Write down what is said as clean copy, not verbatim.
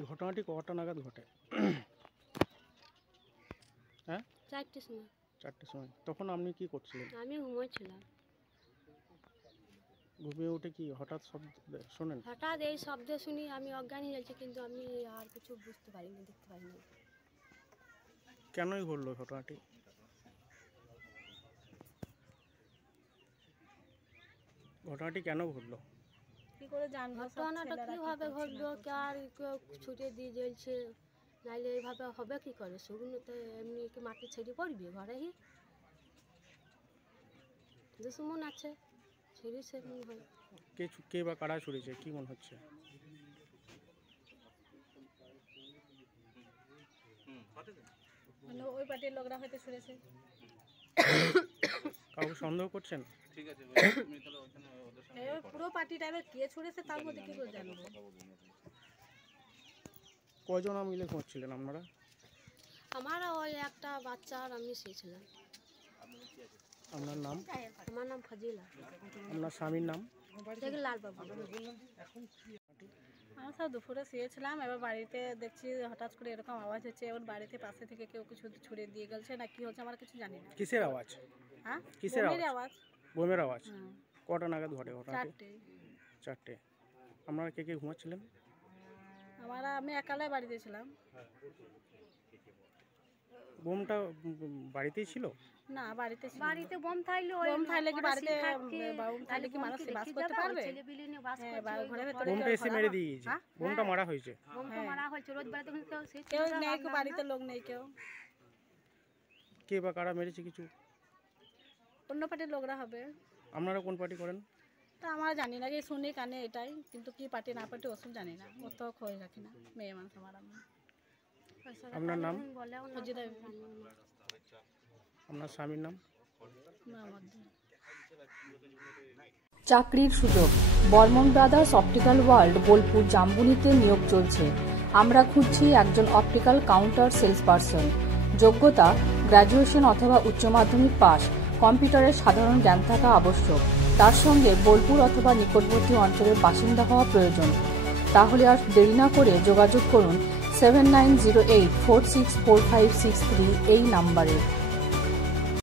এই ঘটনাটি কটা নাগাদ ঘটে? হ্যাঁ, 4টের সময়। 4টের সময়। তখন আপনি কি করছিলেন? আমি ঘুমোচ্ছিলাম। ঘুমিয়ে উঠে কি হঠাৎ শব্দ শোনেন? হঠাৎ এই শব্দ শুনি আমি অজ্ঞান হয়ে যাচ্ছি, কিন্তু আমি আর কিছু বুঝতে পারিনি, দেখতে পারিনি। কেনই ঘটলো ঘটনাটি? ঘটনাটি কেন ঘটলো? কি করে জানবো? ঘটনাটা কীভাবে ঘটলো, কার কেউ ছুটে দিয়ে জ্বলছে, নাইলে এইভাবে হবে কি করে? শুকনোতে এমনি কি মাটি ছেড়ে পড়বে ঘরেই? দুশ্মন আছে, ছেড়ে সেমনি হয়। কে বা কারা ছুড়েছে কি মনে হচ্ছে? মানে ওই পার্টির লোকরা হয়তো ছুড়েছে। কাউকে সন্দেহ করছেন? পুরো পার্টিটা এবার কে ছুড়েছে তার মধ্যে কি করে জানবো? কয়জন মিলে ঘুমাচ্ছিলেন আপনারা? আমার ওই একটা বাচ্চা আর আমি শুয়েছিলাম। আপনার নাম? আমার নাম ফজিলা। আপনার স্বামীর নাম? লালবাবু। আমরা সব দুপুরে শুয়েছিলাম, এবার বাড়িতে দেখছি হঠাৎ করে এরকম আওয়াজ হচ্ছে। এবার বাড়িতে পাশে থেকে কেউ কিছু ছুড়ে দিয়ে গেছে না কি হচ্ছে আমার কিছু জানি না। কিসের আওয়াজ? হ্যাঁ, কিসের আওয়াজ? বোমের আওয়াজ। হ্যাঁ। কটা নাগাদ ঘটে ঘটনাটি? 4টে। আপনারা কে ঘুমাচ্ছিলেন? আমি একালাই বাড়িতে ছিলাম। বোমটা বাড়িতেই ছিল? না, বাড়িতে বোম থাকলে কি বাড়িতে বোম থাকলে কি মানুষ বাস করতে পারবে? ঘরের ভেতরে বোমটা এসে মেরে দিয়ে গেছে। বোমটা মারা হয়েছে। বোমটা মারা হয়েছে, রোজ বেলাতে কেউ নেই, বাড়িতে লোক নেই কেউ। কে বা কারা মেরেছে কিছু? অন্য পার্টির লোকরা হবে। আপনারা কোন পার্টি করেন? তা আমরা জানি না, যে শুনি কানে এটাই, কিন্তু কি পার্টি না পার্টি ওসব জানি না, অত খোঁজ রাখি না। মেয়ে মানুষ আমার। আপনার নাম? ফজিলা। আপনার স্বামীর নাম? চাকরির সুযোগ। Barman brothers optical world Bolpur জাম্বুনিতে নিয়োগ চলছে। আমরা খুঁজছি একজন অপটিক্যাল কাউন্টার সেলস পারসন। যোগ্যতা গ্র্যাজুয়েশন অথবা উচ্চ মাধ্যমিক পাস। কম্পিউটারের সাধারণ জ্ঞান থাকা আবশ্যক। তার সঙ্গে বোলপুর অথবা নিকটবর্তী অঞ্চলের বাসিন্দা হওয়া প্রয়োজন। তাহলে আর দেরি না করে যোগাযোগ করুন 7908464563 এই নাম্বারে।